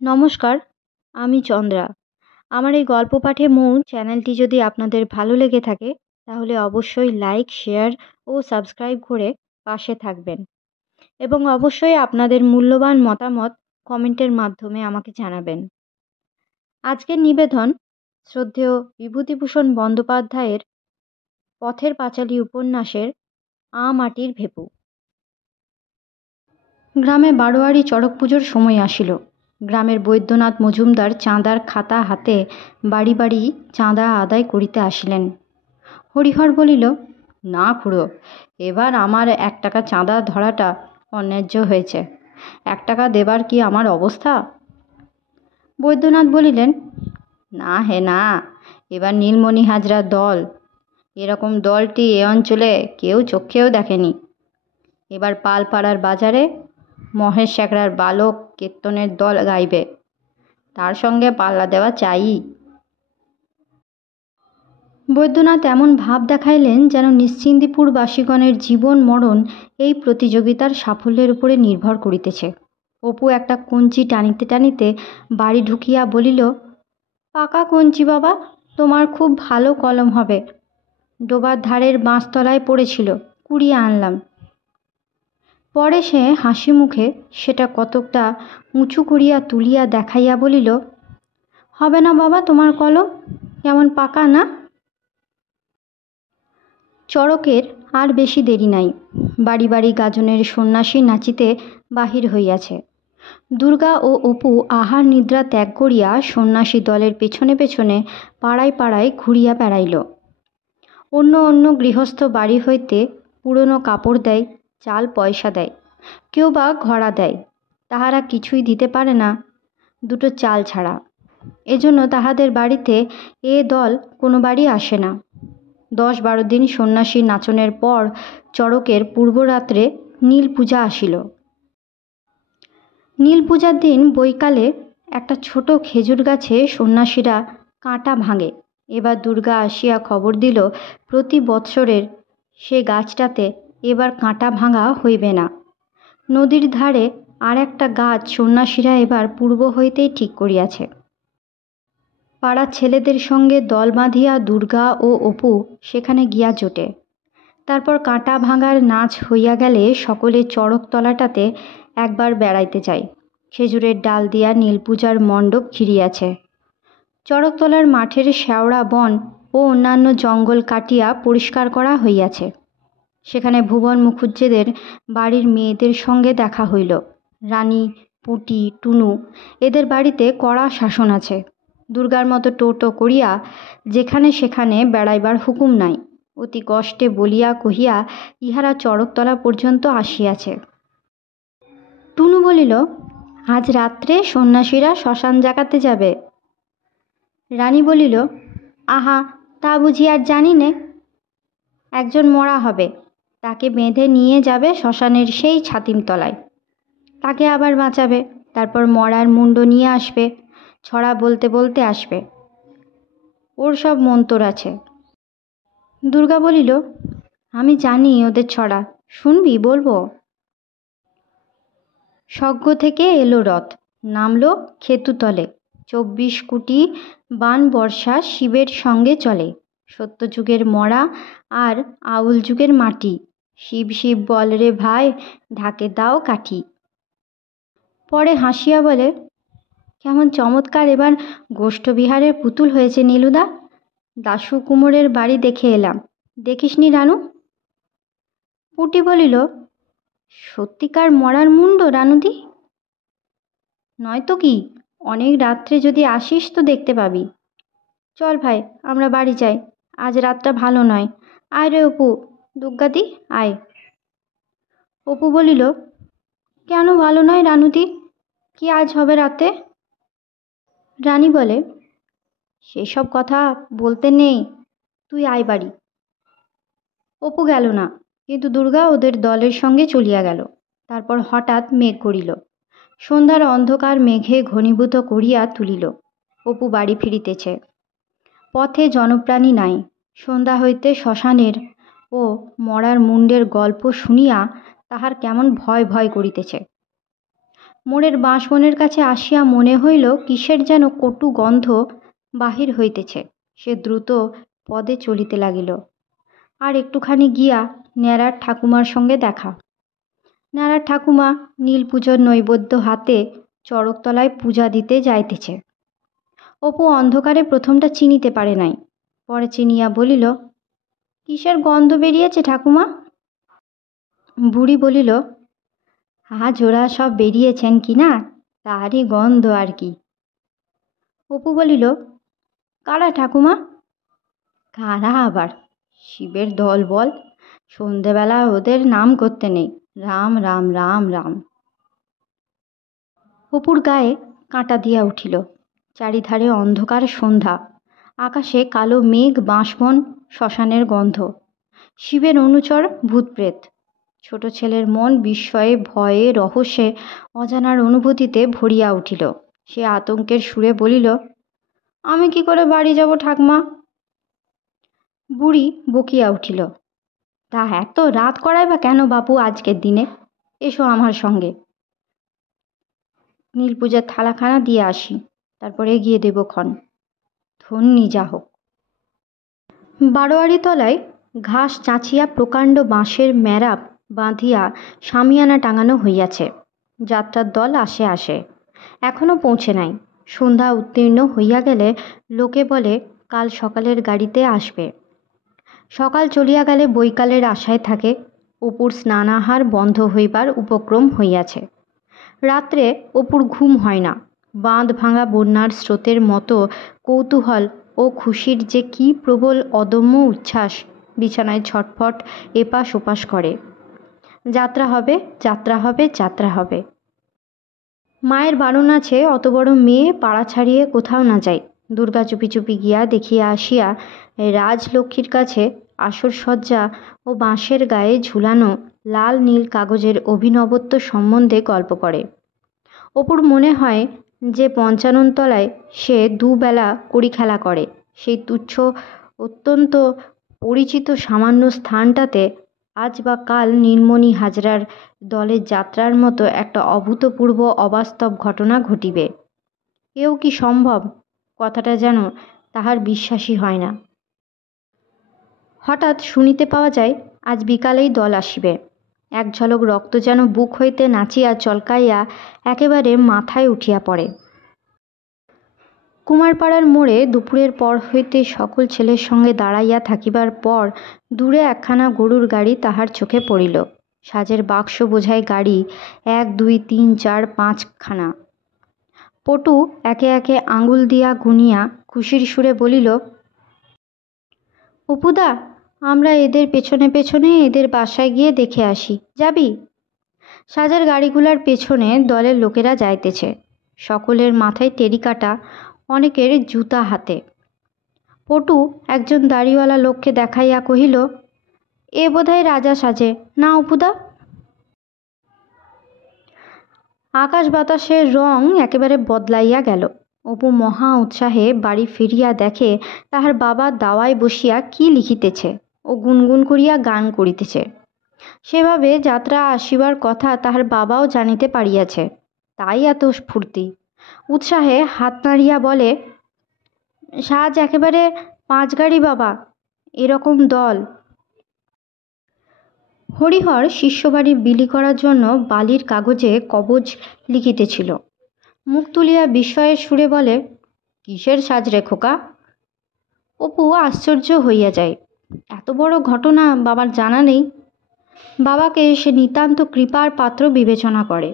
নমস্কার, আমি চন্দ্রা। আমার এই গল্প পাঠে মূল চ্যানেলটি যদি আপনাদের ভালো লেগে থাকে তাহলে অবশ্যই লাইক, শেয়ার ও সাবস্ক্রাইব করে পাশে থাকবেন এবং অবশ্যই আপনাদের মূল্যবান মতামত কমেন্টের মাধ্যমে আমাকে জানাবেন। আজকের নিবেদন শ্রদ্ধেয় বিভূতিভূষণ বন্দ্যোপাধ্যায়ের পথের পাঁচালী উপন্যাসের মাটির ভেপু। গ্রামে বারোয়ারি চড়ক পুজোর সময় আসিল। গ্রামের বৈদ্যনাথ মজুমদার চাঁদার খাতা হাতে বাড়ি বাড়ি চাঁদা আদায় করিতে আসিলেন। হরিহর বলিল, না খুড়ো, এবার আমার 1 টাকা চাঁদা ধরাটা অন্যায্য হয়েছে। 1 টাকা দেবার কি আমার অবস্থা? বৈদ্যনাথ বলিলেন, না হে না, এবার নীলমণি হাজরার দল, এরকম দলটি এ অঞ্চলে কেউ চোখেও দেখেনি। এবার পালপাড়ার বাজারে মহেশ শেখরার বালক কীর্তনের দল গাইবে, তার সঙ্গে পাল্লা দেওয়া চাই। বৈদ্যনাথ এমন ভাব দেখাইলেন যেন নিশ্চিন্দিপুরবাসীগণের জীবন মরণ এই প্রতিযোগিতার সাফল্যের উপরে নির্ভর করিতেছে। অপু একটা কঞ্চি টানিতে টানিতে বাড়ি ঢুকিয়া বলিল, পাকা কঞ্চি বাবা, তোমার খুব ভালো কলম হবে। ডোবার ধারের বাঁশতলায় পড়েছিল, কুড়িয়ে আনলাম। পরে সে হাসি মুখে সেটা কতকটা উঁচু করিয়া তুলিয়া দেখাইয়া বলিল, হবে না বাবা তোমার কলম, কেমন পাকা না? চড়কের আর বেশি দেরি নাই। বাড়ি বাড়ি গাজনের সন্ন্যাসী নাচিতে বাহির হইয়াছে। দুর্গা ও অপু আহার নিদ্রা ত্যাগ করিয়া সন্ন্যাসী দলের পেছনে পেছনে পাড়ায় পাড়ায় ঘুরিয়া বেড়াইল। অন্য অন্য গৃহস্থ বাড়ি হইতে পুরনো কাপড় দেয়, চাল পয়সা দেয়, কেউ বা ঘড়া দেয়। তাহারা কিছুই দিতে পারে না, 2টো চাল ছাড়া। এজন্য তাহাদের বাড়িতে এ দল কোনো বাড়ি আসে না। 10-12 দিন সন্ন্যাসী নাচনের পর চড়কের পূর্বরাত্রে নীল পূজা আসিল। নীল পূজার দিন বৈকালে একটা ছোট খেজুর গাছে সন্ন্যাসীরা কাঁটা ভাঙে। এবার দুর্গা আসিয়া খবর দিল, প্রতি বৎসরের সে গাছটাতে এবার কাঁটা ভাঙা হইবে না। নদীর ধারে আর একটা গাছ সন্ন্যাসীরা এবার পূর্ব হইতেই ঠিক করিয়াছে। পাড়ার ছেলেদের সঙ্গে দল বাঁধিয়া দুর্গা ও অপু সেখানে গিয়া জোটে। তারপর কাঁটা ভাঙার নাচ হইয়া গেলে সকলে চড়কতলাটাতে একবার বেড়াইতে যায়। খেজুরের ডাল দিয়া নীলপূজার মণ্ডপ ঘিরিয়াছে। চড়কতলার মাঠের শেওড়া বন ও অন্যান্য জঙ্গল কাটিয়া পরিষ্কার করা হইয়াছে। সেখানে ভুবন মুখুজ্জেদের বাড়ির মেয়েদের সঙ্গে দেখা হইল। রানী, পুটি, টুনু এদের বাড়িতে কড়া শাসন আছে। দুর্গার মতো টোটো করিয়া যেখানে সেখানে বেড়াইবার হুকুম নাই। অতি কষ্টে বলিয়া কহিয়া ইহারা চড়কতলা পর্যন্ত আসিয়াছে। টুনু বলিল, আজ রাত্রে সন্ন্যাসীরা শ্মশান জাগাতে যাবে। রানী বলিল, আহা, তা বুঝি আর জানি নে। একজন মরা হবে, তাকে বেঁধে নিয়ে যাবে শ্মশানের সেই ছাতিমতলায়, তাকে আবার বাঁচাবে, তারপর মরার মুন্ড নিয়ে আসবে, ছড়া বলতে বলতে আসবে। ওর সব মন্তর আছে। দুর্গা বলিল, আমি জানি ওদের ছড়া, শুনবি বলবো? স্বর্গ থেকে এলো রথ, নামলো খেতুতলে, 24 কোটি বান বর্ষা শিবের সঙ্গে চলে। সত্যযুগের মরা আর আউল যুগের মাটি, শিব শিব বল রে ভাই, ঢাকে দাও কাঠি। পরে হাসিয়া বলে, কেমন চমৎকার এবার গোষ্ঠবিহারের পুতুল হয়েছে নীলুদা। দাশু কুমোরের বাড়ি দেখে এলাম, দেখিসনি রানু? পুটি বলিল, সত্যিকার মরার মুন্ড রানুদি? নয়তো কি, অনেক রাত্রে যদি আসিস তো দেখতে পাবি। চল ভাই, আমরা বাড়ি যাই, আজ রাতটা ভালো নয়। আয় রে অপু, দুগ্গাদি আয়। অপু বলিল, কেন ভালো নয় রানুদি, কি আজ হবে রাতে? রানী বলে, সেসব কথা বলতে নেই, তুই আয় বাড়ি। অপু গেল না, কিন্তু দুর্গা ওদের দলের সঙ্গে চলিয়া গেল। তারপর হঠাৎ মেঘ করিল, সন্ধ্যার অন্ধকার মেঘে ঘনীভূত করিয়া তুলিল। অপু বাড়ি ফিরিতেছে। পথে জনপ্রাণী নাই। সন্ধ্যা হইতে শ্মশানের ও মরার মুন্ডের গল্প শুনিয়া তাহার কেমন ভয় ভয় করিতেছে। মোড়ের বাঁশবনের কাছে আসিয়া মনে হইল কিসের যেন কটু গন্ধ বাহির হইতেছে। সে দ্রুত পদে চলিতে লাগিল। আর একটুখানি গিয়া ন্যাড়ার ঠাকুমার সঙ্গে দেখা। ন্যাড়ার ঠাকুমা নীল পুজোর নৈবেদ্য হাতে চড়কতলায় পূজা দিতে যাইতেছে। অপু অন্ধকারে প্রথমটা চিনিতে পারে নাই, পরে চিনিয়া বলিল, কিসের গন্ধ বেরিয়েছে ঠাকুমা? বুড়ি বলিল, আজ ওরা সব বেরিয়েছেন কি না, তারই গন্ধ আর কি। অপু বলিল, কারা ঠাকুমা? কারা আবার, শিবের দল বল। সন্ধেবেলা ওদের নাম করতে নেই, রাম রাম রাম রাম। অপুর গায়ে কাঁটা দিয়া উঠিল। চারিধারে অন্ধকার সন্ধ্যা, আকাশে কালো মেঘ, বাঁশবন, শ্মশানের গন্ধ, শিবের অনুচর ভূতপ্রেত। ছোট ছেলের মন বিস্ময়ে, ভয়ে, রহস্যে, অজানার অনুভূতিতে ভরিয়া উঠিল। সে আতঙ্কের সুরে বলিল, আমি কি করে বাড়ি যাব ঠাকমা? বুড়ি বকিয়া উঠিল, তা এত রাত করাই বা কেন বাপু আজকের দিনে? এসো আমার সঙ্গে, নীল পূজার থালাখানা দিয়ে আসি, তারপর এগিয়ে দেব ক্ষণ। ধন্যি যা হোক। বারোয়ারি তলায় ঘাস চাঁচিয়া প্রকাণ্ড বাঁশের মেরাপ বাঁধিয়া শামিয়ানা টাঙানো হইয়াছে। যাত্রার দল আসে আসে, এখনও পৌঁছে নাই। সন্ধ্যা উত্তীর্ণ হইয়া গেলে লোকে বলে কাল সকালের গাড়িতে আসবে। সকাল চলিয়া গেলে বৈকালের আশায় থাকে। অপুর স্নানাহার বন্ধ হইবার উপক্রম হইয়াছে। রাত্রে অপুর ঘুম হয় না। বাঁধ ভাঙা বন্যার স্রোতের মতো কৌতূহল ও খুশির যে কী প্রবল অদম্য উচ্ছ্বাস বিছানায় ছটফট এপাশ ওপাশ করে। যাত্রা হবে, যাত্রা হবে, যাত্রা হবে। মায়ের বারণ আছে অত বড় মেয়ে পাড়া ছাড়িয়ে কোথাও না যায়। দুর্গা চুপি চুপি গিয়া দেখিয়া আসিয়া রাজলক্ষ্মীর কাছে আসর সজ্জা ও বাঁশের গায়ে ঝুলানো লাল নীল কাগজের অভিনবত্ব সম্বন্ধে গল্প করে। অপুর মনে হয় যে পঞ্চাননতলায় সে দুবেলা কড়ি খেলা করে, সেই তুচ্ছ অত্যন্ত পরিচিত সামান্য স্থানটাতে আজ বা কাল নীলমণি হাজরার দলের যাত্রার মতো একটা অভূতপূর্ব অবাস্তব ঘটনা ঘটিবে। এও কি সম্ভব? কথাটা যেন তাহার বিশ্বাসই হয় না। হঠাৎ শুনিতে পাওয়া যায় আজ বিকালেই দল আসিবে। এক ঝলক রক্ত যেন বুক হইতে নাচিয়া চলকাইয়া একেবারে মাথায় উঠিয়া পড়ে। কুমারপাড়ার মোড়ে দুপুরের পর হইতে সকল ছেলের সঙ্গে দাঁড়াইয়া থাকিবার পর দূরে একখানা গরুর গাড়ি তাহার চোখে পড়িল। সাজের বাক্স বোঝাই গাড়ি, 1 2 3 4 5 খানা। পটু একে একে আঙুল দিয়া গুনিয়া খুশির সুরে বলিল, অপুদা, আমরা এদের পেছনে পেছনে এদের বাসায় গিয়ে দেখে আসি, যাবি? সাজের গাড়িগুলার পেছনে দলের লোকেরা যাইতেছে। সকলের মাথায় টেরিকাটা, অনেকের জুতা হাতে। পটু একজন দাড়িওয়ালা লোককে দেখাইয়া কহিল, এ বোধহয় রাজা সাজে না অপুদা? আকাশ বাতাসের রং একেবারে বদলাইয়া গেল। অপু মহা উৎসাহে বাড়ি ফিরিয়া দেখে তাহার বাবা দাওয়ায় বসিয়া কি লিখিতেছে ও গুনগুন করিয়া গান করিতেছে। সেভাবে যাত্রা আসিবার কথা তাহার বাবাও জানিতে পারিয়াছে, তাই এত স্ফূর্তি। উৎসাহে হাত নাড়িয়া বলে, সাজ একেবারে 5 গাড়ি বাবা, এরকম দল। হরিহর শিষ্যবাড়ি বিলি করার জন্য বালির কাগজে কবজ লিখিতেছিল। মুখ তুলিয়া বিস্ময়ের সুরে বলে, কিসের সাজ রে খোকা? অপু আশ্চর্য হইয়া যায়। এত বড় ঘটনা বাবার জানা নেই। বাবাকে সে নিতান্ত কৃপার পাত্র বিবেচনা করে।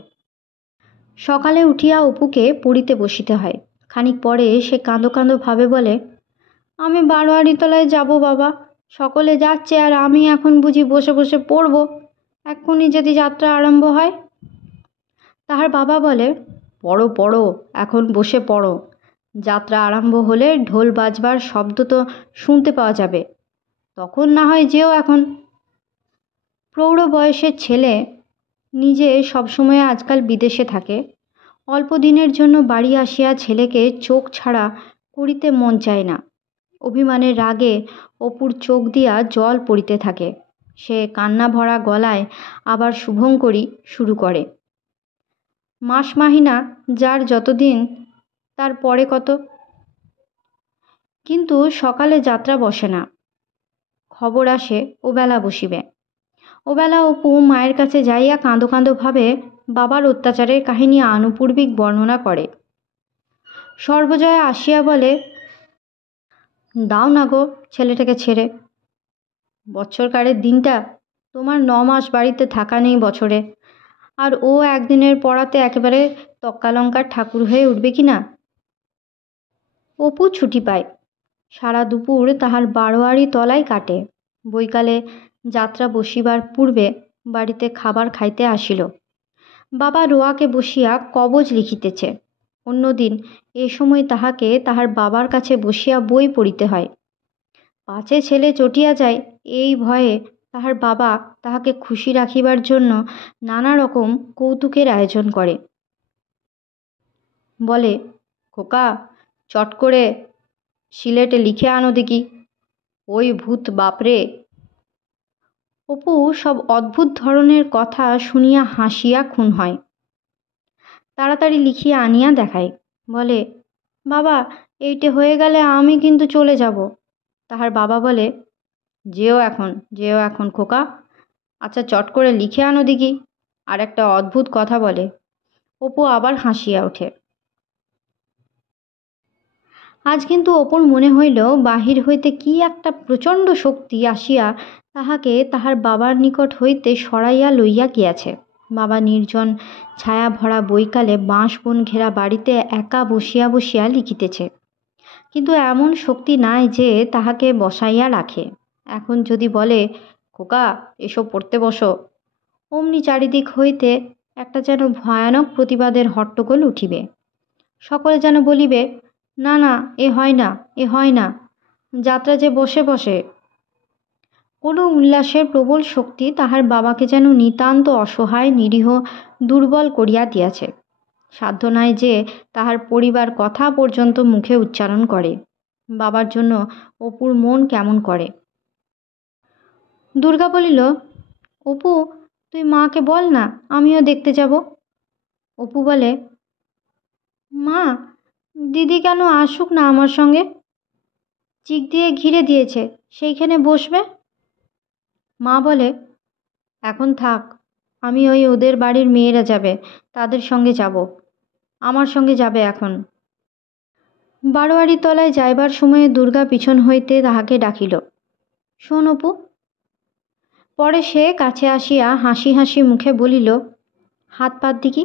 সকালে উঠিয়া অপুকে পড়িতে বসিতে হয়। খানিক পরে সে কাঁদো কাঁদো ভাবে বলে, আমি বারোয়ারিতলায় যাব বাবা, সকলে যাচ্ছে আর আমি এখন বুঝি বসে বসে পড়ব, এক্ষুনি যদি যাত্রা আরম্ভ হয়। তাহার বাবা বলে, পড়ো পড়ো, এখন বসে পড়ো, যাত্রা আরম্ভ হলে ঢোল বাজবার শব্দ তো শুনতে পাওয়া যাবে, তখন না হয় যেও এখন। প্রৌঢ় বয়সের ছেলে, নিজে সবসময় আজকাল বিদেশে থাকে। অল্প দিনের জন্য বাড়ি আসিয়া ছেলেকে চোখ ছাড়া করিতে মন চায় না। অভিমানের রাগে অপুর চোখ দিয়া জল পড়িতে থাকে। সে কান্না ভরা গলায় আবার শুভঙ্করী শুরু করে, মাস মাহিনা যার যতদিন, তার পরে কত। কিন্তু সকালে যাত্রা বসে না। খবর আসে ওবেলা বসিবে। ওবেলা অপু মায়ের কাছে যাইয়া কাঁদো কাঁদো ভাবে বাবার অত্যাচারের কাহিনী আনুপূর্বিক বর্ণনা করে। সর্বজয়া আসিয়া বলে, দাও না গো ছেলেটাকে ছেড়ে। বৎসরকারের দিনটা তোমার 9 মাস বাড়িতে থাকা নেই বছরে, আর ও একদিনের পড়াতে একেবারে তক্কালঙ্কার ঠাকুর হয়ে উঠবে কি না। অপু ছুটি পায়। সারা দুপুর তাহার বারোয়ারি তলায় কাটে। বৈকালে যাত্রা বসিবার পূর্বে বাড়িতে খাবার খাইতে আসিল। বাবা রোয়াকে বসিয়া কবজ লিখিতেছে। অন্যদিন এ সময় তাহাকে তাহার বাবার কাছে বসিয়া বই পড়িতে হয়। পাছে ছেলে চটিয়া যায় এই ভয়ে তাহার বাবা তাহাকে খুশি রাখিবার জন্য নানা রকম কৌতুকের আয়োজন করে। বলে, খোকা চট করে সিলেটে লিখে আনো দেখি, ওই ভূত বাপরে। অপু সব অদ্ভুত ধরনের কথা শুনিয়া হাসিয়া খুন হয়। তাড়াতাড়ি লিখিয়া আনিয়া দেখায়। বলে, বাবা এইটে হয়ে গেলে আমি কিন্তু চলে যাব। তাহার বাবা বলে, যেও এখন খোকা। আচ্ছা চট করে লিখে আনো দেখি। আর একটা অদ্ভুত কথা বলে। অপু আবার হাসিয়া ওঠে। আজ কিন্তু অপুর মনে হইল বাহির হইতে কি একটা প্রচণ্ড শক্তি আসিয়া তাহাকে তাহার বাবার নিকট হইতে সরাইয়া লইয়া গিয়াছে। বাবা নির্জন ছায়া ভরা বৈকালে বাঁশ বন ঘেরা বাড়িতে একা বসিয়া বসিয়া লিখিতেছে। কিন্তু এমন শক্তি নাই যে তাহাকে বসাইয়া রাখে। এখন যদি বলে, খোকা এসব পড়তে বসো, অমনি চারিদিক হইতে একটা যেন ভয়ানক প্রতিবাদের হট্টগোল উঠিবে। সকলে যেন বলিবে, না না, এ হয় না, এ হয় না, যাত্রা যে বসে বসে। কোনো উল্লাসের প্রবল শক্তি তাহার বাবাকে যেন নিতান্ত অসহায় নিরীহ দুর্বল করিয়া দিয়াছে। সাধ্য নাই যে তাহার পরিবার কথা পর্যন্ত মুখে উচ্চারণ করে। বাবার জন্য অপুর মন কেমন করে। দুর্গা বলিল, অপু তুই মাকে বল না, আমিও দেখতে যাব। অপু বলে, মা দিদি কেন আসুক না আমার সঙ্গে, চিক দিয়ে ঘিরে দিয়েছে, সেইখানে বসবে। মা বলে, এখন থাক, আমি ওই ওদের বাড়ির মেয়েরা যাবে, তাদের সঙ্গে যাব, আমার সঙ্গে যাবে এখন। বারোয়ারি তলায় যাইবার সময়ে দুর্গা পিছন হইতে তাহাকে ডাকিল, শোন অপু। পরে সে কাছে আসিয়া হাসি হাসি মুখে বলিল, হাত পাত দেখি।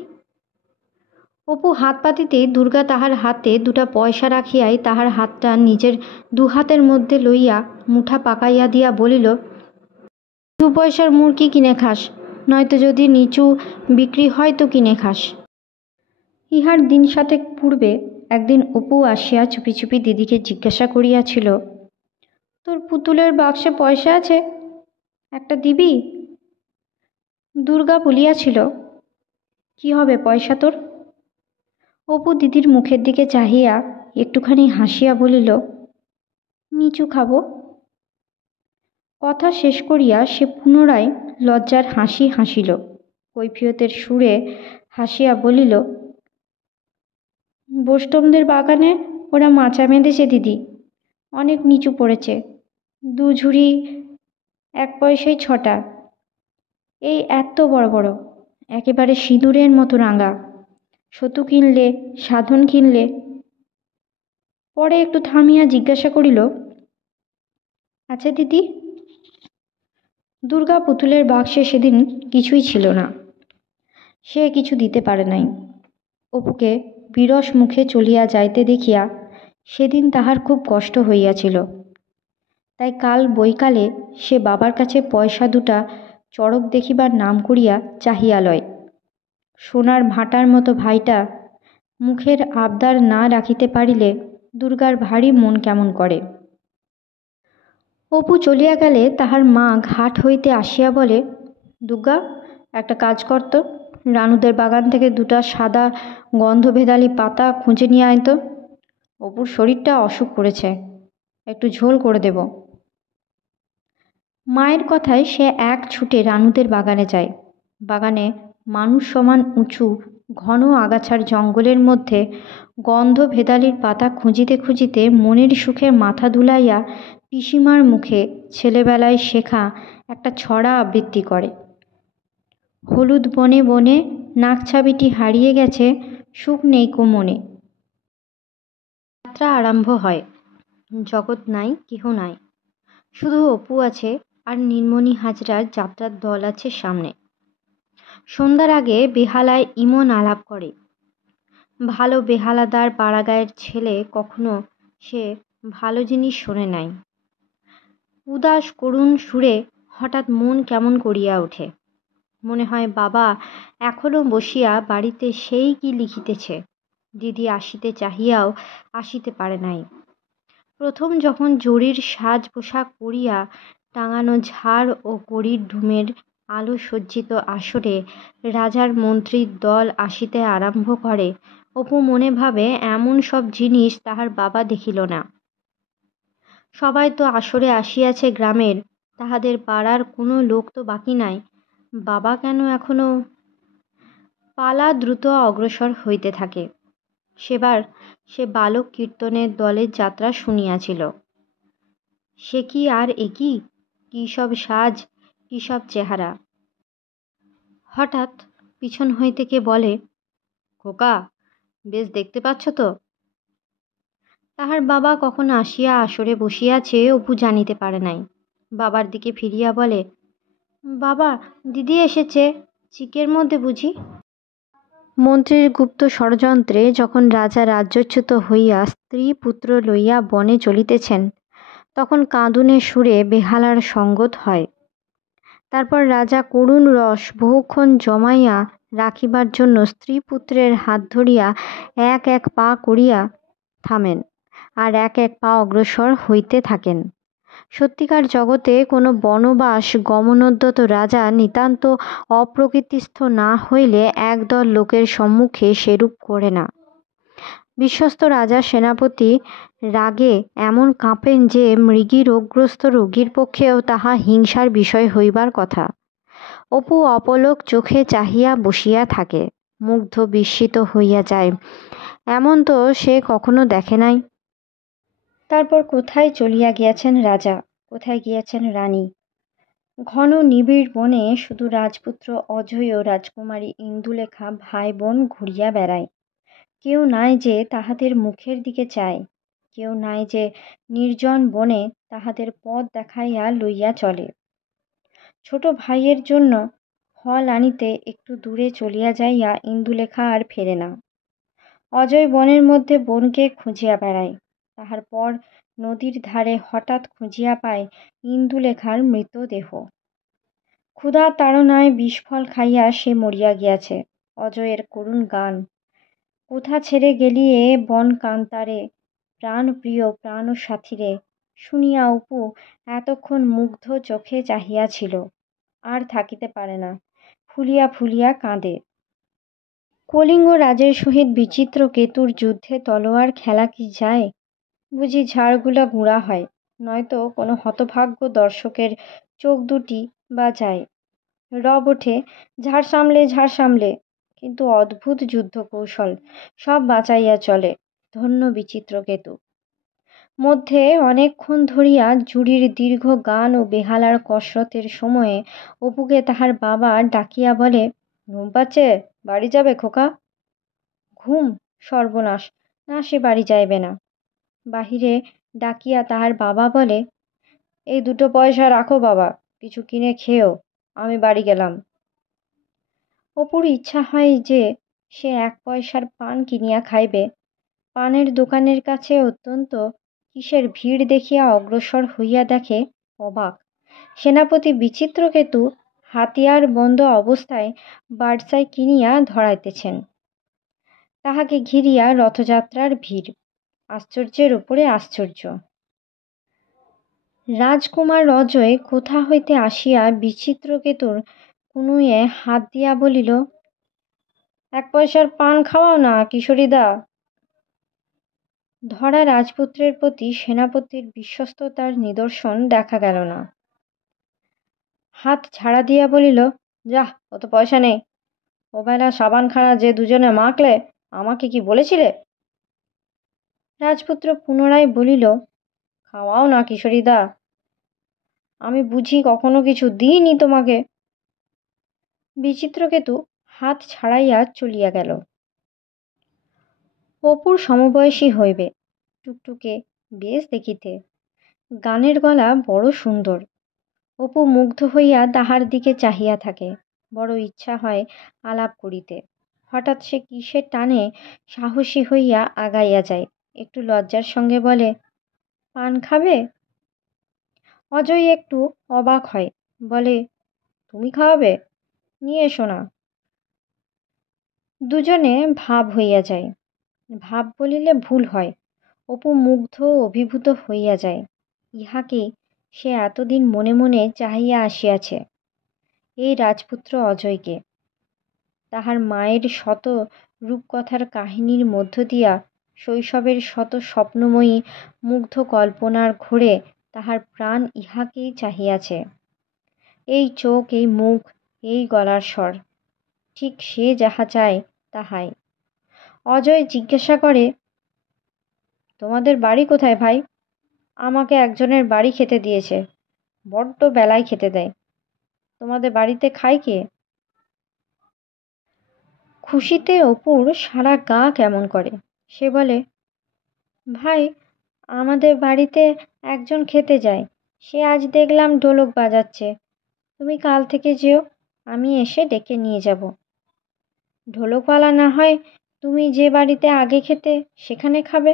অপু হাত পাতিতেই দুর্গা তাহার হাতে 2টা পয়সা রাখিয়াই তাহার হাতটা নিজের 2 হাতের মধ্যে লইয়া মুঠা পাকাইয়া দিয়া বলিল, 2 পয়সার মুরগি কিনে খাস, নয়তো যদি নিচু বিক্রি হয় তো কিনে খাস। ইহার দিন 7 পূর্বে একদিন অপু আসিয়া চুপি চুপি দিদিকে জিজ্ঞাসা করিয়াছিল, তোর পুতুলের বাক্সে পয়সা আছে, একটা দিবি? দুর্গা বলিয়াছিল, কি হবে পয়সা তোর? অপু দিদির মুখের দিকে চাহিয়া একটুখানি হাসিয়া বলিল, নিচু খাবো। কথা শেষ করিয়া সে পুনরায় লজ্জার হাসি হাসিল। কৈফিয়তের সুরে হাসিয়া বলিল, বোষ্টমদের বাগানে ওরা মাচা বেঁধেছে দিদি, অনেক নিচু পড়েছে, 2 ঝুড়ি 1 পয়সায় 6টা, এই এত বড় বড়, একেবারে সিঁদুরের মতো রাঙা, সতু কিনলে, সাধন কিনলে। পরে একটু থামিয়া জিজ্ঞাসা করিল, আচ্ছা দিদি? দুর্গা পুতুলের বাক্সে সেদিন কিছুই ছিল না। সে কিছু দিতে পারে নাই। অপুকে বিরস মুখে চলিয়া যাইতে দেখিয়া সেদিন তাহার খুব কষ্ট হইয়াছিল। তাই কাল বৈকালে সে বাবার কাছে পয়সা 2টা চড়ক দেখিবার নাম করিয়া চাহিয়া লয়। সোনার ভাঁটার মতো ভাইটা মুখের আবদার না রাখিতে পারিলে দুর্গার ভারী মন কেমন করে। অপু চলিয়া গেলে তাহার মা ঘাট হইতে আসিয়া বলে, দুর্গা একটা কাজ করত, রানুদের বাগান থেকে 2টা সাদা গন্ধভেদালি পাতা খুঁজে নিয়ে আয় তো। অপুর শরীরটা অসুখ করেছে, একটু ঝোল করে দেব। মায়ের কথায় সে এক ছুটে রানুদের বাগানে যায়। বাগানে মানুষ সমান উঁচু ঘন আগাছার জঙ্গলের মধ্যে গন্ধ ভেদালির পাতা খুঁজিতে খুঁজিতে মনের সুখে মাথা দুলাইয়া পিসিমার মুখে ছেলেবেলায় শেখা একটা ছড়া আবৃত্তি করে। হলুদ বনে বনে নাকছাবিটি হারিয়ে গেছে, সুখ নেই কো মনে। যাত্রা আরম্ভ হয়। জগৎ নাই, কেহ নাই, শুধু অপু আছে আর নীলমণি হাজরার যাত্রার দল আছে সামনে। সন্ধ্যার আগে বেহালায় ইমন আলাপ করে। ভালো বেহালাদার পাড়াগাঁয়ের ছেলে কখনো সে ভালো জিনিস শোনে নাই। উদাস করুণ সুরে হঠাৎ মন কেমন করিয়া ওঠে। মনে হয় বাবা এখনো বসিয়া বাড়িতে সেই কি লিখিতেছে, দিদি আসিতে চাহিয়াও আসিতে পারে নাই। প্রথম যখন জরির সাজ পোশাক পরিয়া টাঙানো ঝাড় ও কড়ির ধূমের আলো সজ্জিত আসরে রাজার মন্ত্রীর দল আসিতে আরম্ভ করে, অপু মনে ভাবে এমন সব জিনিস তাহার বাবা দেখিল না। সবাই তো আসরে আসিয়াছে গ্রামের, তাহাদের পাড়ার কোনো লোক তো বাকি নাই, বাবা কেন এখনো? পালা দ্রুত অগ্রসর হইতে থাকে। সেবার সে বালক কীর্তনের দলের যাত্রা শুনিয়াছিল। সে কি আর একই, কী সব সাজ, কী সব চেহারা! হঠাৎ পিছন হইতে কে বলে, খোকা, বেশ দেখতে পাচ্ছ তো? তাহার বাবা কখন আসিয়া আসরে বসিয়াছে অপু জানিতে পারে নাই। বাবার দিকে ফিরিয়া বলে, বাবা, দিদি এসেছে, চিকের মধ্যে বুঝি? মন্ত্রীর গুপ্ত ষড়যন্ত্রে যখন রাজা রাজ্যচ্যুত হইয়া স্ত্রী পুত্র লইয়া বনে চলিতেছেন, তখন কাঁদুনে সুরে বেহালার সঙ্গত হয়। তারপর রাজা করুণ রস বহুক্ষণ জমাইয়া রাখিবার জন্য স্ত্রী পুত্রের হাত ধরিয়া এক এক পা করিয়া থামেন, আর এক এক পা অগ্রসর হইতে থাকেন। সত্যিকার জগতে কোনো বনবাস গমনোদ্যত রাজা নিতান্ত অপ্রকৃতিস্থ না হইলে একদল লোকের সম্মুখে সেরূপ করে না। বিশ্বস্ত রাজা সেনাপতি রাগে এমন কাঁপেন যে মৃগী রোগগ্রস্ত রোগীর পক্ষেও তাহা হিংসার বিষয় হইবার কথা। অপু অপলক চোখে চাহিয়া বসিয়া থাকে, মুগ্ধ বিস্মিত হইয়া যায়। এমন তো সে কখনো দেখে নাই। তারপর কোথায় চলিয়া গিয়াছেন রাজা, কোথায় গিয়াছেন রানী? ঘন নিবিড় বনে শুধু রাজপুত্র অজয় ও রাজকুমারী ইন্দুলেখা ভাই বোন ঘুরিয়া বেড়ায়। কেউ নাই যে তাহাদের মুখের দিকে চায়, কেউ নাই যে নির্জন বনে তাহাদের পথ দেখাইয়া লইয়া চলে। ছোট ভাইয়ের জন্য ফল আনিতে একটু দূরে চলিয়া যাইয়া ইন্দুলেখা আর ফেরে না। অজয় বনের মধ্যে বোনকে খুঁজিয়া বেড়ায়। তাহার পর নদীর ধারে হঠাৎ খুঁজিয়া পায় ইন্দুলেখার মৃতদেহ। ক্ষুধা তাড়নায় বিষফল খাইয়া সে মরিয়া গিয়াছে। অজয়ের করুণ গান, কোথা ছেড়ে গেলি এ বন কান্তারে, প্রাণ প্রিয় প্রাণ সাথীরে, শুনিয়া অপু এতক্ষণ মুগ্ধ চোখে চাহিয়াছিল, আর থাকিতে পারে না, ফুলিয়া ফুলিয়া কাঁদে। কলিঙ্গ রাজের সহিত বিচিত্র কেতুর যুদ্ধে তলোয়ার খেলা কি যায়? বুঝি ঝাড়গুলা গুঁড়া হয়, নয়তো কোনো হতভাগ্য দর্শকের চোখ দুটি বা যায়। রব ওঠে, ঝাড় সামলে ঝাড় সামলে, কিন্তু অদ্ভুত যুদ্ধ কৌশল, সব বাঁচাইয়া চলে, ধন্য বিচিত্র কেতু। মধ্যে অনেকক্ষণ ধরিয়া জুড়ির দীর্ঘ গান ও বেহালার কসরতের সময়ে অপুকে তাহার বাবা ডাকিয়া বলে, ঘুম পাচ্ছে, বাড়ি যাবে খোকা? ঘুম? সর্বনাশ, না, সে বাড়ি যাইবে না। বাহিরে ডাকিয়া তাহার বাবা বলে, এই 2 পয়সা রাখো বাবা, কিছু কিনে খেও, আমি বাড়ি গেলাম। অপুর ইচ্ছা হয় যে সে 1 পয়সার পান কিনিয়া খাইবে। পানের দোকানের কাছে অত্যন্ত কিসের ভিড় দেখিয়া অগ্রসর হইয়া দেখে, অবাক, সেনাপতি বিচিত্রকেতু হাতিয়ার বন্ধ অবস্থায় বার্সায় কিনিয়া ধরাইতেছেন। তাহাকে ঘিরিয়া রথযাত্রার ভিড়, আশ্চর্যের উপরে আশ্চর্য। রাজকুমার অজয় কোথা হইতে আসিয়া বিচিত্রকেতুর কুনুয়ে হাত দিয়া বলিল, 1 পয়সার পান খাওয়াও না কিশোরীদা। ধরা রাজপুত্রের প্রতি সেনাপতির বিশ্বস্ততার নিদর্শন দেখা গেল না। হাত ঝাড়া দিয়া বলিল, যাহ, অত পয়সা নেই। ওবেলা সাবানখানা যে দুজনে মাখলে আমাকে কি বলেছিলে? রাজপুত্র পুনরায় বলিল, খাওয়াও না কিশোরীদা, আমি বুঝি কখনো কিছু দিইনি তোমাকে। বিচিত্রকেতু হাত ছাড়াইয়া চলিয়া গেল। অপুর সমবয়সী হইবে, টুকটুকে, বেশ দেখিতে, গানের গলা বড় সুন্দর। অপু মুগ্ধ হইয়া তাহার দিকে চাহিয়া থাকে, বড় ইচ্ছা হয় আলাপ করিতে। হঠাৎ সে কিসের টানে সাহসী হইয়া আগাইয়া যায়, একটু লজ্জার সঙ্গে বলে, পান খাবে? অজয় একটু অবাক হয়, বলে, তুমি খাওয়াবে? নিয়ে এসো না। দুজনে ভাব হইয়া যায়। ভাব বলিলে ভুল হয়, অপু মুগ্ধ অভিভূত হইয়া যায়। ইহাকে সে এতদিন মনে মনে চাহিয়া আসিয়াছে, এই রাজপুত্র অজয়কে। তাহার মায়ের শত রূপকথার কাহিনীর মধ্য দিয়া শৈশবের শত স্বপ্নময়ী মুগ্ধ কল্পনার ঘোরে তাহার প্রাণ ইহাকেই চাহিয়াছে। এই চোখ, এই মুখ, এই গলার স্বর, ঠিক সে যাহা চায় তাহাই। অজয় জিজ্ঞাসা করে, তোমাদের বাড়ি কোথায় ভাই? আমাকে একজনের বাড়ি খেতে দিয়েছে, বড্ড বেলায় খেতে দেয়। তোমাদের বাড়িতে খায় কে? খুশিতে অপুর সারা গা কেমন করে। সে বলে, ভাই, আমাদের বাড়িতে একজন খেতে যায়, সে আজ দেখলাম ঢোলক বাজাচ্ছে। তুমি কাল থেকে যেও, আমি এসে ডেকে নিয়ে যাব। ঢোলকওয়ালা না হয় তুমি যে বাড়িতে আগে খেতে সেখানে খাবে।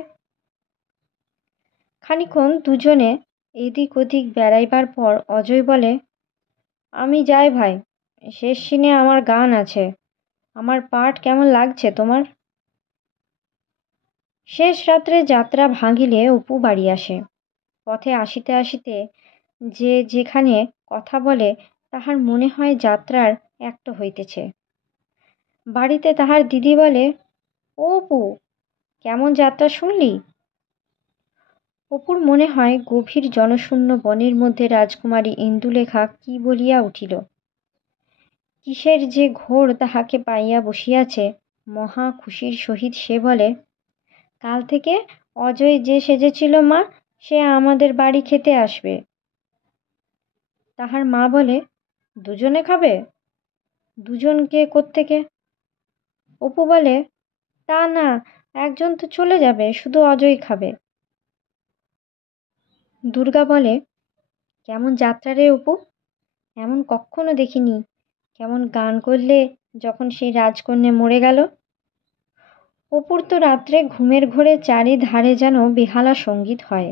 খানিক্ষণ দুজনে এদিক ওদিক বেড়াইবার পর অজয় বলে, আমি যাই ভাই, শেষ সিনে আমার গান আছে। আমার পাঠ কেমন লাগছে তোমার? শেষ রাত্রে যাত্রা ভাঙিলে অপু বাড়ি আসে। পথে আসিতে আসিতে যে যেখানে কথা বলে তাহার মনে হয় যাত্রার একটো হইতেছে। বাড়িতে তাহার দিদি বলে, ও অপু, কেমন যাত্রা শুনলি? অপুর মনে হয় গভীর জনশূন্য বনের মধ্যে রাজকুমারী ইন্দুলেখা কি বলিয়া উঠিল। কিসের যে ঘোর তাহাকে পাইয়া বসিয়াছে, মহা খুশির সহিত সে বলে, কাল থেকে অজয় যে সেজেছিল মা, সে আমাদের বাড়ি খেতে আসবে। তাহার মা বলে, দুজনে খাবে? দুজনকে কোত্থেকে? অপু বলে, তা না, একজন তো চলে যাবে, শুধু অজয় খাবে। দুর্গা বলে, কেমন যাত্রা রে অপু, এমন কখনো দেখিনি। কেমন গান করলে যখন সেই রাজকন্যা মরে গেল। অপুর তো রাত্রে ঘুমের ঘোরে চারিধারে যেন বেহালা সঙ্গীত হয়।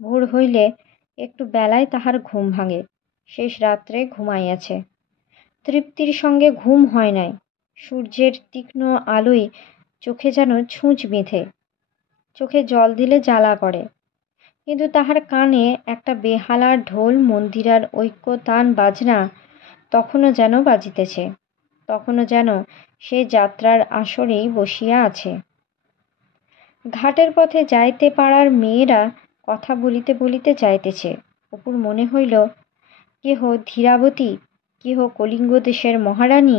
ভোর হইলে একটু বেলায় তাহার ঘুম ভাঙে। শেষ রাত্রে ঘুমাইয়াছে, তৃপ্তির সঙ্গে ঘুম হয় নাই। সূর্যের তীক্ষ্ণ আলোয় চোখে যেন ছুঁচ বেঁধে, চোখে জল দিলে জ্বালা করে। কিন্তু তাহার কানে একটা বেহালার ঢোল মন্দিরার ঐক্যতান বাজনা তখনও যেন বাজিতেছে, তখনও যেন সে যাত্রার আসরেই বসিয়া আছে। ঘাটের পথে যাইতে পাড়ার মেয়েরা কথা বলিতে বলিতে যাইতেছে। অপুর মনে হইল, কেহ ধীরাবতী, কেহ কলিঙ্গ দেশের মহারানী,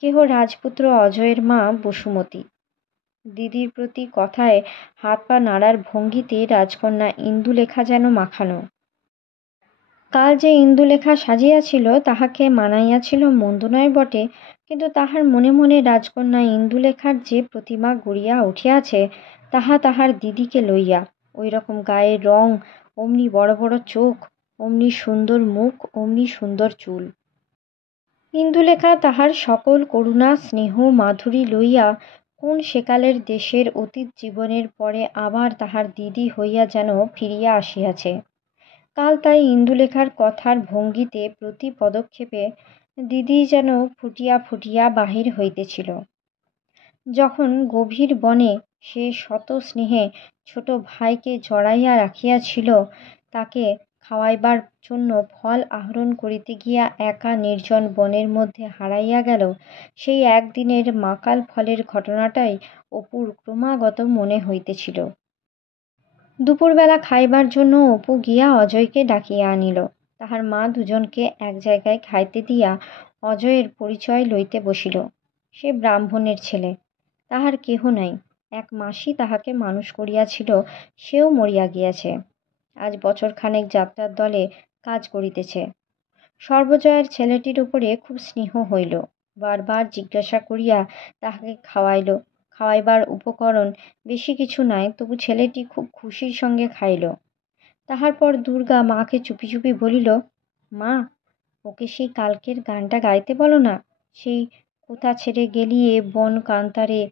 কেহ রাজপুত্র অজয়ের মা বসুমতী। দিদির প্রতি কথায় হাত পা নাড়ার ভঙ্গিতে রাজকন্যা ইন্দুলেখা যেন মাখানো। কাল যে ইন্দুলেখা সাজিয়াছিল তাহাকে মানাইয়াছিল মন্দ নয় বটে, কিন্তু তাহার মনে মনে রাজকন্যা ইন্দুলেখার যে প্রতিমা গড়িয়া উঠিয়াছে তাহা তাহার দিদিকে লইয়া। ওই রকম গায়ের রং, অমনি বড় বড় চোখ, অমনি সুন্দর মুখ, অমনি সুন্দর চুল। ইন্দুলেখা তাহার সকল করুণা স্নেহ মাধুরী লইয়া কোন সেকালের দেশের অতীত জীবনের পরে আবার তাহার দিদি হইয়া যেন ফিরিয়া আসিয়াছে। কাল তাই ইন্দুলেখার কথার ভঙ্গিতে প্রতি পদক্ষেপে দিদি যেন ফুটিয়া ফুটিয়া বাহির হইতেছিল। যখন গভীর বনে সে শত স্নেহে ছোট ভাইকে জড়াইয়া রাখিয়াছিল, তাকে খাওয়াইবার জন্য ফল আহরণ করিতে গিয়া একা নির্জন বনের মধ্যে হারাইয়া গেল, সেই একদিনের মাকাল ফলের ঘটনাটাই অপুর ক্রমাগত মনে হইতেছিল। দুপুরবেলা খাইবার জন্য অপু গিয়া অজয়কে ডাকিয়া আনিল। তাহার মা দুজনকে এক জায়গায় খাইতে দিয়া অজয়ের পরিচয় লইতে বসিল। সে ব্রাহ্মণের ছেলে, তাহার কেহ নাই। এক মাসই তাহাকে মানুষ করিয়াছিল, সেও মরিয়া গিয়াছে। আজ বছরখানেক যাত্রার দলে কাজ করিতেছে। সর্বজয়ার ছেলেটির উপরে খুব স্নেহ হইল। বারবার জিজ্ঞাসা করিয়া তাহাকে খাওয়াইবার উপকরণ বেশি কিছু নাই, তবু ছেলেটি খুব খুশির সঙ্গে খাইল। তাহার পর দুর্গা মাকে চুপি চুপি বলিল, মা, ওকে সেই কালকের গানটা গাইতে বলো না। সেই কোথা ছেড়ে গেলিয়ে বন কান্তারে,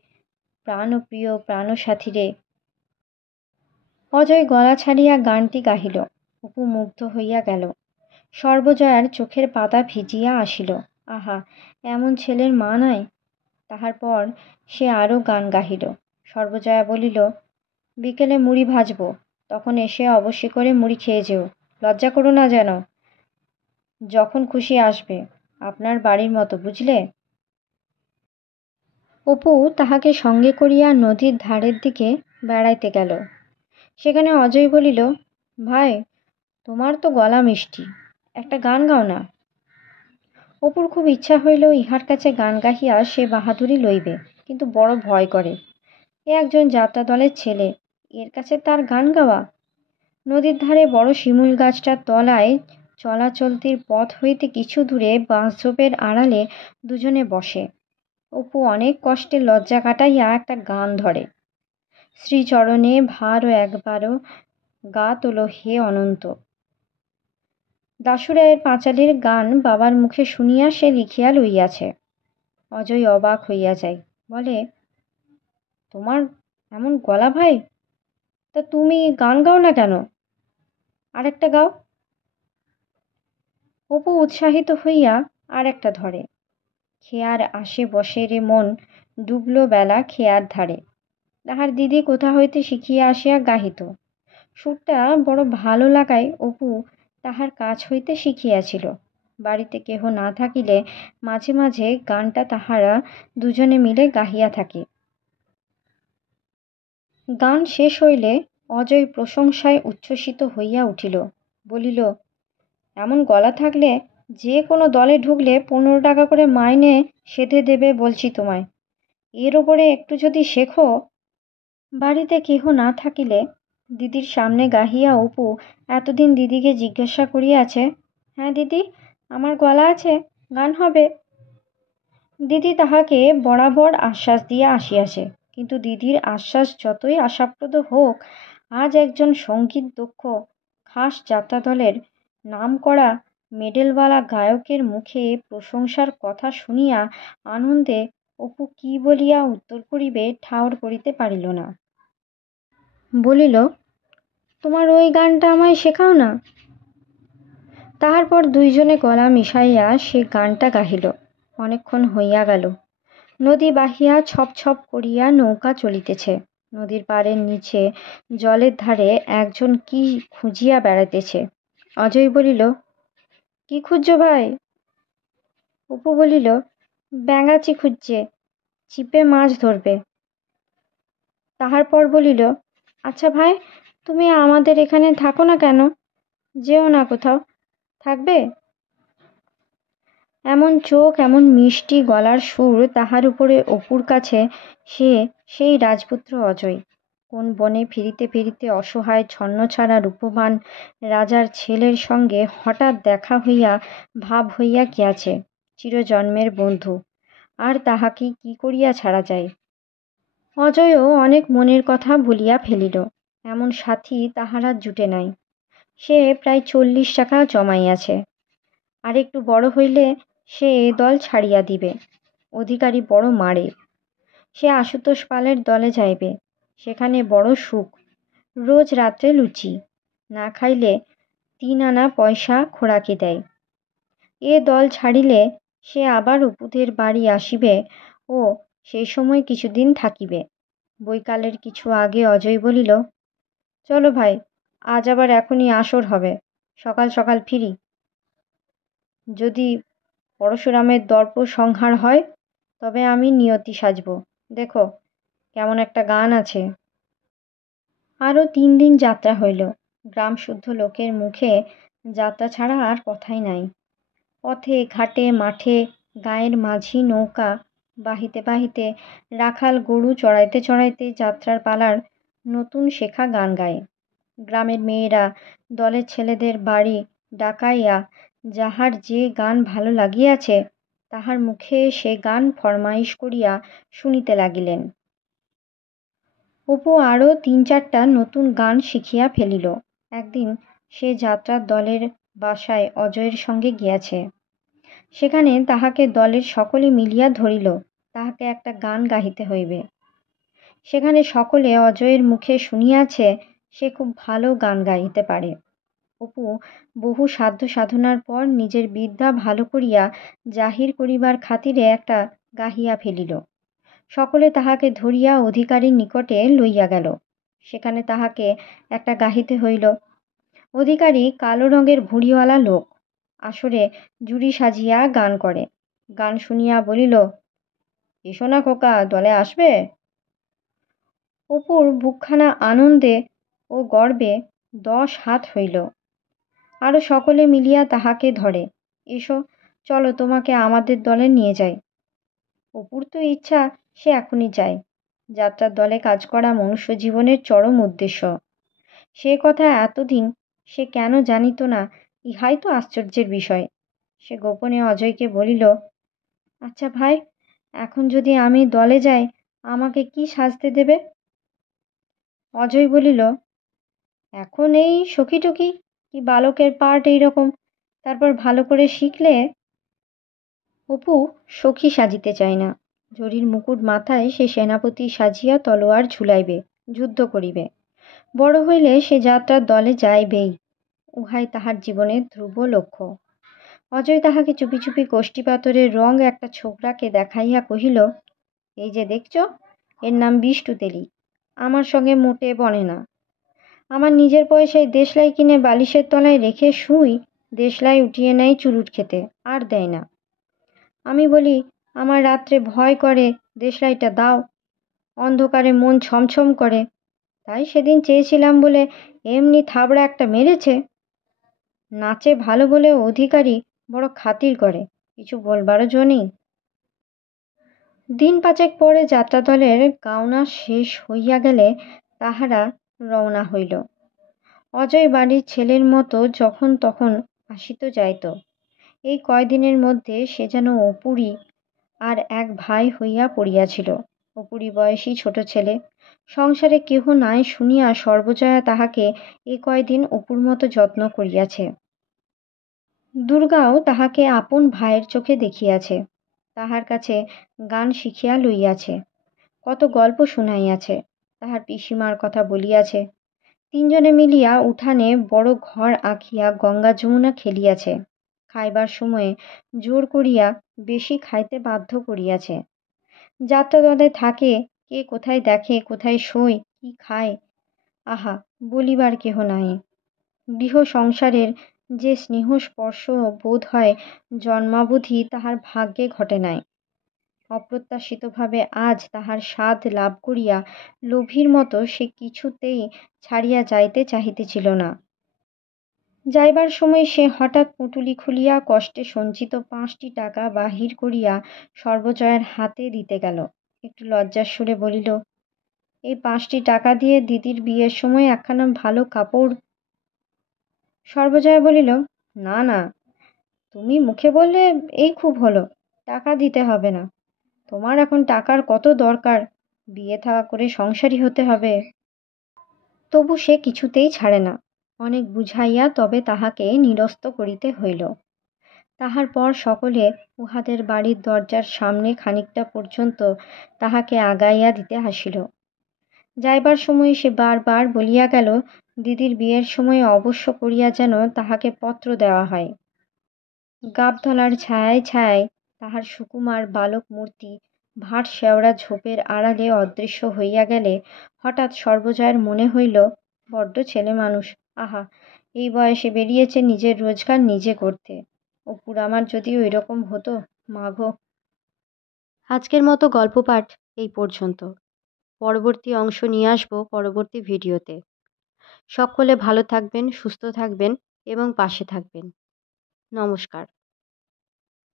প্রাণপ্রিয় প্রাণসাথীরে। অজয় গলা ছাড়িয়া গানটি গাহিল। অপু মুগ্ধ হইয়া গেল। সর্বজয়ার চোখের পাতা ভিজিয়া আসিল। আহা, এমন ছেলের মা নাই। তাহার পর সে আরও গান গাহিল। সর্বজয়া বলিল, বিকেলে মুড়ি ভাজব, তখন এসে অবশ্যই করে মুড়ি খেয়ে যেও। লজ্জা করো না যেন। যখন খুশি আসবে, আপনার বাড়ির মতো, বুঝলে? অপু তাহাকে সঙ্গে করিয়া নদীর ধারের দিকে বেড়াইতে গেল। সেখানে অজয় বলিল, ভাই, তোমার তো গলা মিষ্টি, একটা গান গাও না। অপুর খুব ইচ্ছা হইল ইহার কাছে গান গাহিয়া সে বাহাদুরি লইবে, কিন্তু বড় ভয় করে। এ একজন যাত্রা দলের ছেলে, এর কাছে তার গান গাওয়া। নদীর ধারে বড় শিমুল গাছটার তলায় চলাচলতির পথ হইতে কিছু দূরে বাঁশঝোপের আড়ালে দুজনে বসে। অপু অনেক কষ্টে লজ্জা কাটাইয়া একটা গান ধরে। শ্রীচরণে ভার একবারও গা তোলো হে অনন্ত। দাশুরায়ের পাঁচালীর গান বাবার মুখে শুনিয়া সে লিখিয়া লইয়াছে। অজয় অবাক হইয়া যায়, বলে, তোমার এমন গলা ভাই, তা তুমি গান গাও না কেন? আরেকটা গাও। অপু উৎসাহিত হইয়া আর একটা ধরে। খেয়ার আসে বসে রে মন, ডুবলো বেলা খেয়ার ধারে। তাহার দিদি কোথা হইতে শিখিয়া আসিয়া গাহিত। সুরটা বড় ভালো লাগায় অপু তাহার কাছ হইতে শিখিয়াছিল। বাড়িতে কেহ না থাকিলে মাঝে মাঝে গানটা তাহারা দুজনে মিলে গাহিয়া থাকে। গান শেষ হইলে অজয় প্রশংসায় উচ্ছ্বসিত হইয়া উঠিল। বলিল, এমন গলা থাকলে যে কোনো দলে ঢুকলে 15 টাকা করে মাইনে সেধে দেবে বলছি তোমায়। এর ওপরে একটু যদি শেখো। বাড়িতে কেহ না থাকিলে দিদির সামনে গাহিয়া অপু এতদিন দিদিকে জিজ্ঞাসা করিয়াছে, হ্যাঁ দিদি, আমার গলা আছে, গান হবে। দিদি তাহাকে বরাবর আশ্বাস দিয়া আসিয়াছে, কিন্তু দিদির আশ্বাস যতই আশাপ্রদ হোক, আজ একজন সঙ্গীত দক্ষ খাস যাত্রাদলের নামকরা মেডেলওয়ালা গায়কের মুখে প্রশংসার কথা শুনিয়া আনন্দে অপু কি বলিয়া উত্তর করিবে ঠাউর করিতে পারিল না। বলিল, তোমার ওই গানটা আমায় শেখাও না। তাহার পর দুইজনে গলা মিশাইয়া সে গানটা গাহিল। অনেকক্ষণ হইয়া গেল। নদী বাহিয়া ছপ ছপ করিয়া নৌকা চলিতেছে। নদীর পাড়ের নিচে জলের ধারে একজন কি খুঁজিয়া বেড়াইতেছে। অজয় বলিল, কি খুঁজছো ভাই? অপু বলিল, ব্যাঙাচি খুঁজছে, ছিপে মাছ ধরবে। তাহার পর বলিল, আচ্ছা ভাই, তুমি আমাদের এখানে থাকো না কেন? যেও না কোথাও, থাকবে? এমন চোখ, এমন মিষ্টি গলার সুর, তাহার উপরে অপুর কাছে সে সেই রাজপুত্র অজয়। কোন বনে ফিরিতে ফিরিতে অসহায় ছন্নছাড়া রূপবান রাজার ছেলের সঙ্গে হঠাৎ দেখা হইয়া ভাব হইয়া গিয়াছে চিরজন্মের বন্ধু, আর তাহাকে কি করিয়া ছাড়া যায়। অজয়ও অনেক মনের কথা ভুলিয়া ফেলিল। এমন সাথী তাহার আর জুটে নাই। সে প্রায় 40 টাকা জমাইয়াছে। আর একটু বড় হইলে সে এ দল ছাড়িয়া দিবে। অধিকারী বড় মারে। সে আশুতোষ পালের দলে যাইবে। সেখানে বড় সুখ। রোজ রাত্রে লুচি, না খাইলে 3 আনা পয়সা খোরাকি দেয়। এ দল ছাড়িলে সে আবার অপুদের বাড়ি আসিবে ও সেই সময় কিছুদিন থাকিবে। বৈকালের কিছু আগে অজয় বলিল, চলো ভাই, আজ আবার এখনই আসর হবে, সকাল সকাল ফিরি। যদি পরশুরামের দর্প সংহার হয়, তবে আমি নিয়তি সাজব। দেখো কেমন একটা গান আছে। আরও 3 দিন যাত্রা হইল। গ্রাম শুদ্ধ লোকের মুখে যাত্রা ছাড়া আর কথাই নাই। পথে ঘাটে মাঠে গাঁয়ের মাঝি নৌকা বাহিতে বাহিতে রাখাল গরু চড়াইতে চড়াইতে যাত্রার পালার নতুন শেখা গান গায়। গ্রামের মেয়েরা দলের ছেলেদের বাড়ি ডাকাইয়া যাহার যে গান ভালো লাগিয়াছে তাহার মুখে সে গান ফরমাইশ করিয়া শুনিতে লাগিলেন। অপু আরও ৩-৪টা নতুন গান শিখিয়া ফেলিল। একদিন সে যাত্রার দলের বাসায় অজয়ের সঙ্গে গিয়াছে। সেখানে তাহাকে দলের সকলে মিলিয়া ধরিল তাহাকে একটা গান গাহিতে হইবে। সেখানে সকলে অজয়ের মুখে শুনিয়াছে সে খুব ভালো গান গাইতে পারে। অপু বহু সাধ্য সাধনার পর নিজের বিদ্যা ভালো করিয়া জাহির করিবার খাতিরে একটা গাহিয়া ফেলিল। সকলে তাহাকে ধরিয়া অধিকারীর নিকটে লইয়া গেল। সেখানে তাহাকে একটা গাহিতে হইল। অধিকারী কালো রঙের ভুঁড়িওয়ালা লোক, আসরে জুড়ি সাজিয়া গান করে। গান শুনিয়া বলিল, এসো না খোকা, দলে আসবে? অপুর বুকখানা আনন্দে ও গর্বে 10 হাত হইল। আরও সকলে মিলিয়া তাহাকে ধরে, এসো, চলো তোমাকে আমাদের দলে নিয়ে যাই। অপুর তো ইচ্ছা সে এখনই যায়। যাত্রার দলে কাজ করা মনুষ্য জীবনের চরম উদ্দেশ্য। সে কথা এতদিন সে কেন জানিত না, ইহাই তো আশ্চর্যের বিষয়। সে গোপনে অজয়কে বলিল, আচ্ছা ভাই, এখন যদি আমি দলে যাই আমাকে কি সাজতে দেবে? অজয় বলিল, এখন এই সখী টখি কি বালকের পার্ট এইরকম, তারপর ভালো করে শিখলে। অপু সখী সাজিতে চায় না। জরির মুকুট মাথায় সে সেনাপতি সাজিয়া তলোয়ার ঝুলাইবে, যুদ্ধ করিবে। বড় হইলে সে যাত্রার দলে যাইবেই, উহাই তাহার জীবনের ধ্রুব লক্ষ্য। অজয় তাহাকে চুপি চুপি কোষ্ঠীপাতরের রং একটা ছোকরাকে দেখাইয়া কহিল, এই যে দেখছ, এর নাম বিষ্টু তেলি, আমার সঙ্গে মোটে বনে না। আমার নিজের পয়সায় দেশলাই কিনে বালিশের তলায় রেখে শুই, দেশলাই উঠিয়ে নেয় চুরুট খেতে, আর দেয় না। আমি বলি, আমার রাত্রে ভয় করে, দেশলাইটা দাও। অন্ধকারে মন ছমছম করে, তাই সেদিন চেয়েছিলাম বলে এমনি থাবড়া একটা মেরেছে। নাচে ভালো বলে অধিকারী বড় খাতির করে, কিছু বলবারও জো নেই। দিন 5 পরে যাত্রাদলের গাওনা শেষ হইয়া গেলে তাহারা রওনা হইল। অজয় বাড়ির ছেলের মতো যখন তখন আসিত যাইত। এই কয়দিনের মধ্যে সে যেন অপুরই আর এক ভাই হইয়া পড়িয়াছিল। অপুরই বয়সী ছোট ছেলে। সংসারে কেহ নাই শুনিয়া সর্বজয়া তাহাকে এ কয়দিন অপুর মতো যত্ন করিয়াছে। দুর্গাও তাহাকে আপন ভাইয়ের চোখে দেখিয়াছে। তাহার কাছে গান শিখিয়া লইয়াছে, কত গল্প শুনাইয়াছে, তাহার পিসিমার কথা বলিয়াছে। 3 জনে মিলিয়া উঠানে বড় ঘর আঁকিয়া গঙ্গা যমুনা খেলিয়াছে। খাইবার সময়ে জোর করিয়া বেশি খাইতে বাধ্য করিয়াছে। যাত্রা দলে থাকে, কে কোথায় দেখে, কোথায় শোয়, কি খায়, আহা, বলিবার কেহ নাই। গৃহ সংসারের যে স্নেহ স্পর্শ বোধ হয় জন্মাবধি তাহার ভাগ্যে ঘটে নাই। অপ্রত্যাশিতভাবে আজ তাহার স্বাদ লাভ করিয়া লোভীর মতো সে কিছুতেই ছাড়িয়া যাইতে চাহিতেছিল না। যাইবার সময় সে হঠাৎ পুঁটুলি খুলিয়া কষ্টে সঞ্চিত 5টি টাকা বাহির করিয়া সর্বজয়ার হাতে দিতে গেল। একটু লজ্জার সুরে বলিল, এই 5টি টাকা দিয়ে দিদির বিয়ের সময় একখানা ভালো কাপড়। সর্বজয়া বলিল, না না, তুমি মুখে বললে এই খুব হলো, টাকা দিতে হবে না। তোমার এখন টাকার কত দরকার, বিয়ে থাকা করে সংসারী হতে হবে। তবু সে কিছুতেই ছাড়ে না। অনেক বুঝাইয়া তবে তাহাকে নিরস্ত করিতে হইল। তাহার পর সকলে উহাদের বাড়ির দরজার সামনে খানিকটা পর্যন্ত তাহাকে আগাইয়া দিতে আসিল। যাইবার সময় সে বারবার বলিয়া গেল, দিদির বিয়ের সময় অবশ্য করিয়া যেন তাহাকে পত্র দেওয়া হয়। গাবতলার ছায়ায় ছায়ায় তাহার সুকুমার বালক মূর্তি ভাট শেওড়া ঝোপের আড়ালে অদৃশ্য হইয়া গেলে হঠাৎ সর্বজয়ার মনে হইল, বড্ড ছেলে মানুষ, আহা, এই বয়সে বেরিয়েছে নিজের রোজগার নিজে করতে। অপুর আমার যদি ওই রকম হতো, মাগো। আজকের মতো গল্প পাঠ এই পর্যন্ত। পরবর্তী অংশ নিয়ে আসবো পরবর্তী ভিডিওতে। সকলে ভালো থাকবেন, সুস্থ থাকবেন এবং পাশে থাকবেন। নমস্কার।